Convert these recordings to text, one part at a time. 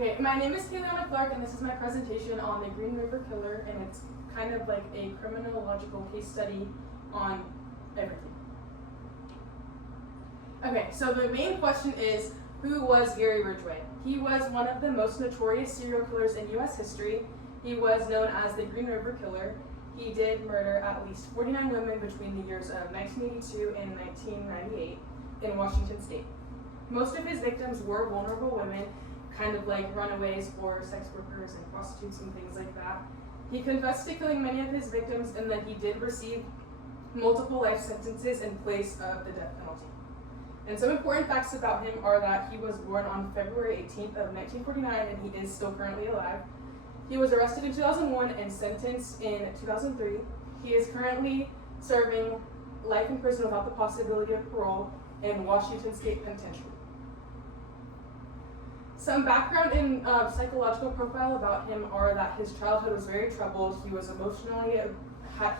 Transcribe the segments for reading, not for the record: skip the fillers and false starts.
Okay, my name is Kaliana, and this is my presentation on the Green River Killer, and it's kind of like a criminological case study on everything. Okay, so the main question is, who was Gary Ridgway? He was one of the most notorious serial killers in U.S. history. He was known as the Green River Killer. He did murder at least 49 women between the years of 1982 and 1998 in Washington state. Most of his victims were vulnerable women, kind of like runaways or sex workers and prostitutes and things like that. He confessed to killing many of his victims, and then he did receive multiple life sentences in place of the death penalty. And some important facts about him are that he was born on February 18th of 1949, and he is still currently alive. He was arrested in 2001 and sentenced in 2003. He is currently serving life in prison without the possibility of parole in Washington State Penitentiary. Some background and psychological profile about him are that his childhood was very troubled. He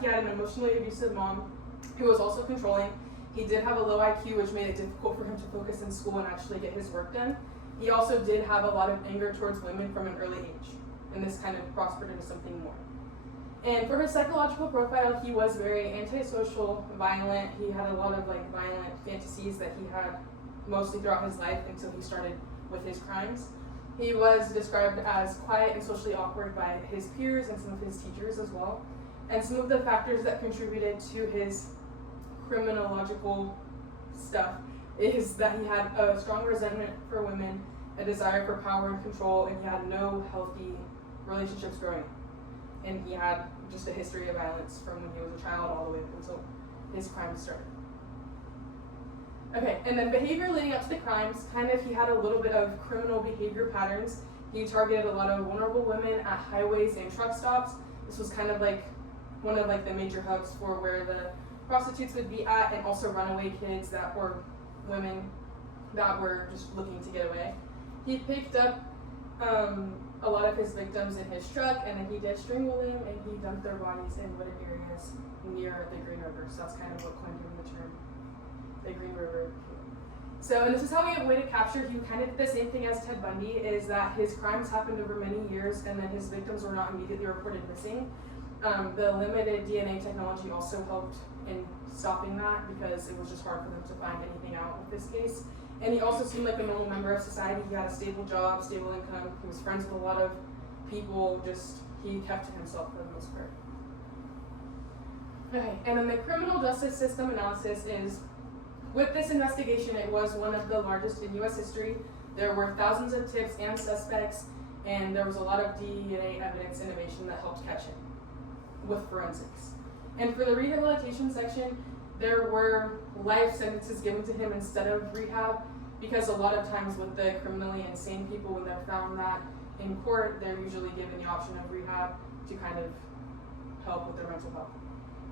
had an emotionally abusive mom who was also controlling. He did have a low IQ, which made it difficult for him to focus in school and actually get his work done. He also did have a lot of anger towards women from an early age, and this kind of prospered into something more. And for his psychological profile, he was very antisocial, violent. He had a lot of violent fantasies that he had mostly throughout his life until he started with his crimes. He was described as quiet and socially awkward by his peers and some of his teachers as well. And some of the factors that contributed to his criminological stuff is that he had a strong resentment for women, a desire for power and control, and he had no healthy relationships growing up. And he had just a history of violence from when he was a child all the way up until his crimes started. Okay, and then behavior leading up to the crimes, he had a little bit of criminal behavior patterns. He targeted a lot of vulnerable women at highways and truck stops. This was kind of like one of the major hubs for where the prostitutes would be at, and also runaway kids that were women that were just looking to get away. He picked up a lot of his victims in his truck, and then he did strangle them, and he dumped their bodies in wooded areas near the Green River. So that's kind of what coined him the term, the Green River. So, and this is how he avoided capture. He kind of did the same thing as Ted Bundy, is that his crimes happened over many years, and then his victims were not immediately reported missing. The limited DNA technology also helped in stopping that, because it was just hard for them to find anything out with this case. And he also seemed like a normal member of society. He had a stable job, stable income. He was friends with a lot of people. He kept to himself for the most part. Okay, and then the criminal justice system analysis is, with this investigation, it was one of the largest in U.S. history. There were thousands of tips and suspects, and there was a lot of DNA evidence innovation that helped catch him with forensics. And for the rehabilitation section, there were life sentences given to him instead of rehab, because a lot of times with the criminally insane people, when they're found that in court, they're usually given the option of rehab to kind of help with their mental health.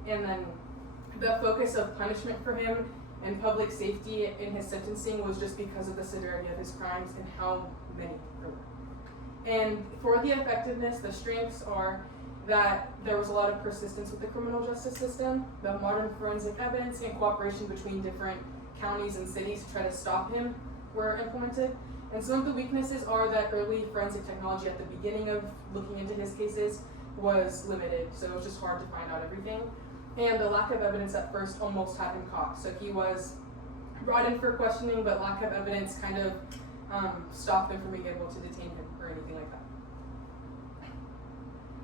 And then the focus of punishment for him and public safety in his sentencing was just because of the severity of his crimes and how many there were. And for the effectiveness, the strengths are that there was a lot of persistence with the criminal justice system, the modern forensic evidence and cooperation between different counties and cities to try to stop him were implemented. And some of the weaknesses are that early forensic technology at the beginning of looking into his cases was limited, so it was just hard to find out everything. And the lack of evidence at first almost had him caught. So he was brought in for questioning, but lack of evidence kind of stopped them from being able to detain him or anything like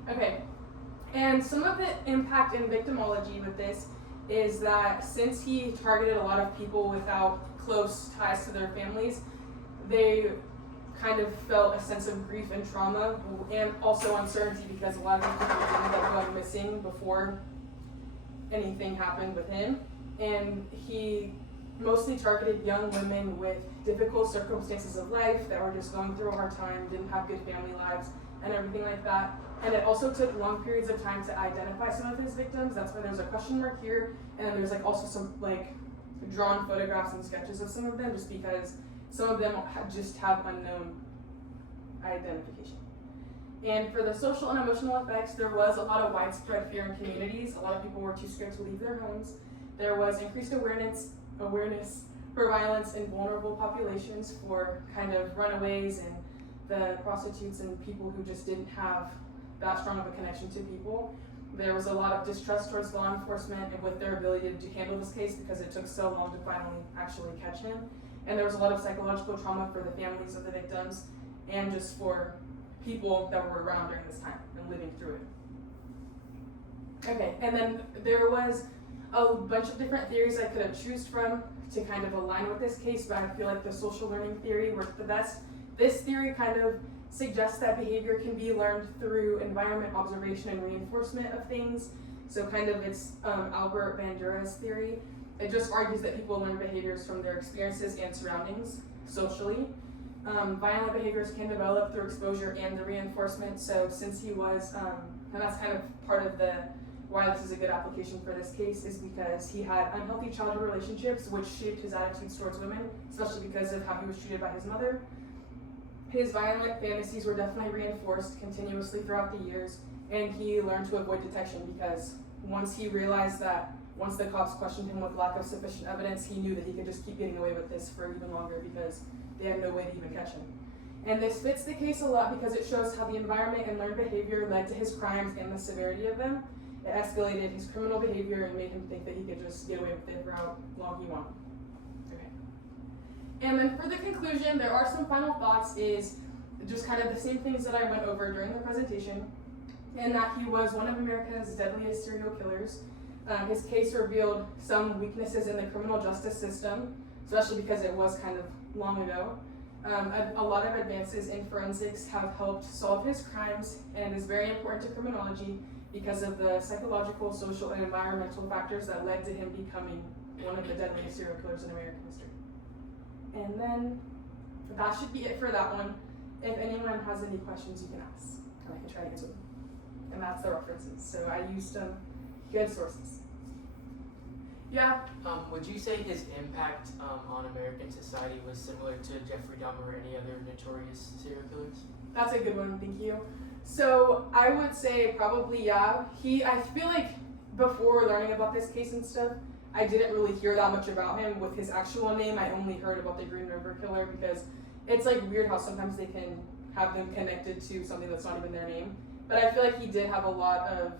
that. Okay, and some of the impact in victimology with this is that since he targeted a lot of people without close ties to their families, they kind of felt a sense of grief and trauma, and also uncertainty, because a lot of these people ended up going missing before anything happened with him. And he mostly targeted young women with difficult circumstances of life that were just going through a hard time, didn't have good family lives, and everything like that. And it also took long periods of time to identify some of his victims. That's why there's a question mark here, and then there's also some drawn photographs and sketches of some of them, just because some of them just have unknown identification. And for the social and emotional effects, there was a lot of widespread fear in communities. A lot of people were too scared to leave their homes. There was increased awareness for violence in vulnerable populations, for kind of runaways and the prostitutes and people who just didn't have that strong of a connection to people. There was a lot of distrust towards law enforcement and with their ability to handle this case because it took so long to finally actually catch him. And there was a lot of psychological trauma for the families of the victims and just for people that were around during this time and living through it. Okay, and then there was a bunch of different theories I could have chosen from to kind of align with this case, but I feel like the social learning theory worked the best. This theory kind of suggests that behavior can be learned through environment observation and reinforcement of things. So kind of it's Albert Bandura's theory. It just argues that people learn behaviors from their experiences and surroundings socially. Violent behaviors can develop through exposure and the reinforcement. So since he was, and that's kind of part of the why this is a good application for this case is because he had unhealthy childhood relationships which shaped his attitudes towards women, especially because of how he was treated by his mother. His violent fantasies were definitely reinforced continuously throughout the years, and he learned to avoid detection because once he realized that once the cops questioned him with lack of sufficient evidence, he knew that he could just keep getting away with this for even longer because they had no way to even catch him. And this fits the case a lot because it shows how the environment and learned behavior led to his crimes and the severity of them. It escalated his criminal behavior and made him think that he could just get away with it for how long he wanted. Okay. And then for the conclusion, there are some final thoughts is just kind of the same things that I went over during the presentation, and that he was one of America's deadliest serial killers. His case revealed some weaknesses in the criminal justice system, especially because it was kind of long ago. A lot of advances in forensics have helped solve his crimes and is very important to criminology because of the psychological, social, and environmental factors that led to him becoming one of the deadliest serial killers in American history. And then that should be it for that one. If anyone has any questions, you can ask, and I can try to answer them. And that's the references. So I used some good sources. Yeah? Would you say his impact on American society was similar to Jeffrey Dahmer or any other notorious serial killers? That's a good one, thank you. So I would say probably yeah. I feel like before learning about this case and stuff, I didn't really hear that much about him with his actual name. I only heard about the Green River Killer because it's like weird how sometimes they can have them connected to something that's not even their name. But I feel like he did have a lot of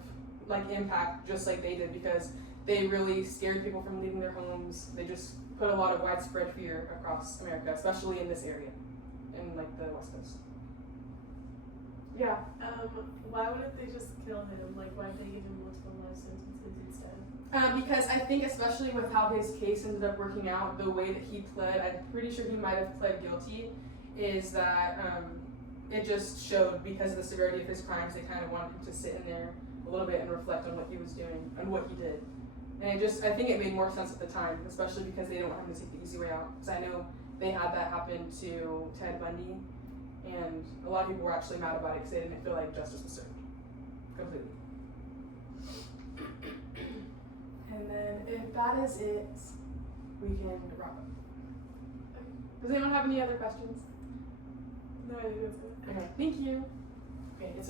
like impact just like they did because they really scared people from leaving their homes. They just put a lot of widespread fear across America, especially in this area, in like the West Coast. Yeah. Why wouldn't they just kill him? Like, why did they give him multiple life sentences instead? Because I think especially with how his case ended up working out, the way that he pled, I'm pretty sure he might have pled guilty, is that it just showed because of the severity of his crimes, they kind of wanted him to sit in there a little bit and reflect on what he was doing and what he did. And I think it made more sense at the time, especially because they didn't want him to take the easy way out. Because I know they had that happen to Ted Bundy, and a lot of people were actually mad about it because they didn't feel like justice was served completely. And then if that is it, we can wrap up. Does anyone have any other questions? No, I think that's good. Okay, thank you. Okay, it's